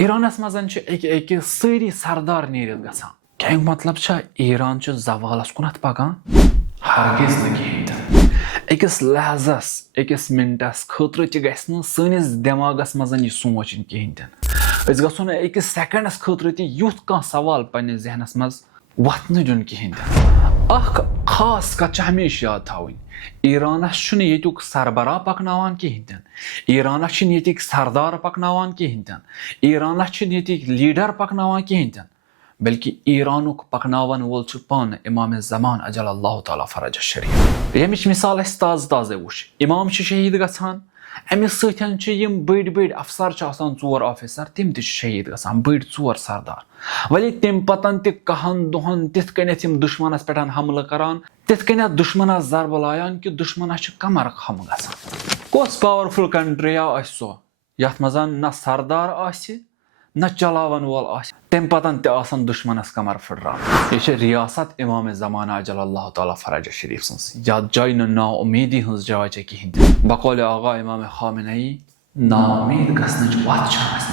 ईरानस मजन एक सारी सरदार नीरित गसान क्या मतलब ईरान जवालस कुनत पकान हरगिज अकिस लहजस अकिस मिनटस खतर सनिस दिमागस मजन यह सोचन कहें तन गो ना अकिस सेकंडस खतर युथ कह सवाल पन्ने जहनस मज वथन दिन कहें तन खास कत हमेशा याद थवन ईरानस युक सरबराह पकनावान कहें तन ईरानस यतिक सरदार पकनावान कहें तन ईरानस यतिक लीडर पकनावान कहें तन बल्कि ईरानुक पकनावन वोल पान इमाम ज़मान अजल अल्लाह ताला फरज शरीफ यमिच मिसाल ताज़ ताज़े वुश इमाम शहीद गसान अमिस सम बड़ बड़ अफसर चोर ऑफिसर तम शहीद गसान बड़ चोर सरदार वली तम पतन कहन दुहन तिथ कनथ दुश्मनस पे हमल करान तिथ कनथ दुश्मनस जरब लायान कि दुश्मनस कमर खम गसान कस पावरफुल कंट्री सो यथ मज न सरदार न चलावन वोल तम पतन दुश्मनस कमर फुटरान यह रियासत इमाम ज़माना अजल अल्लाह ताला फरज शरीफ सज यात जाय नाउमीदी हज जाय कहें बकौल आगा इमाम खामिनई नाउमीद गसन वत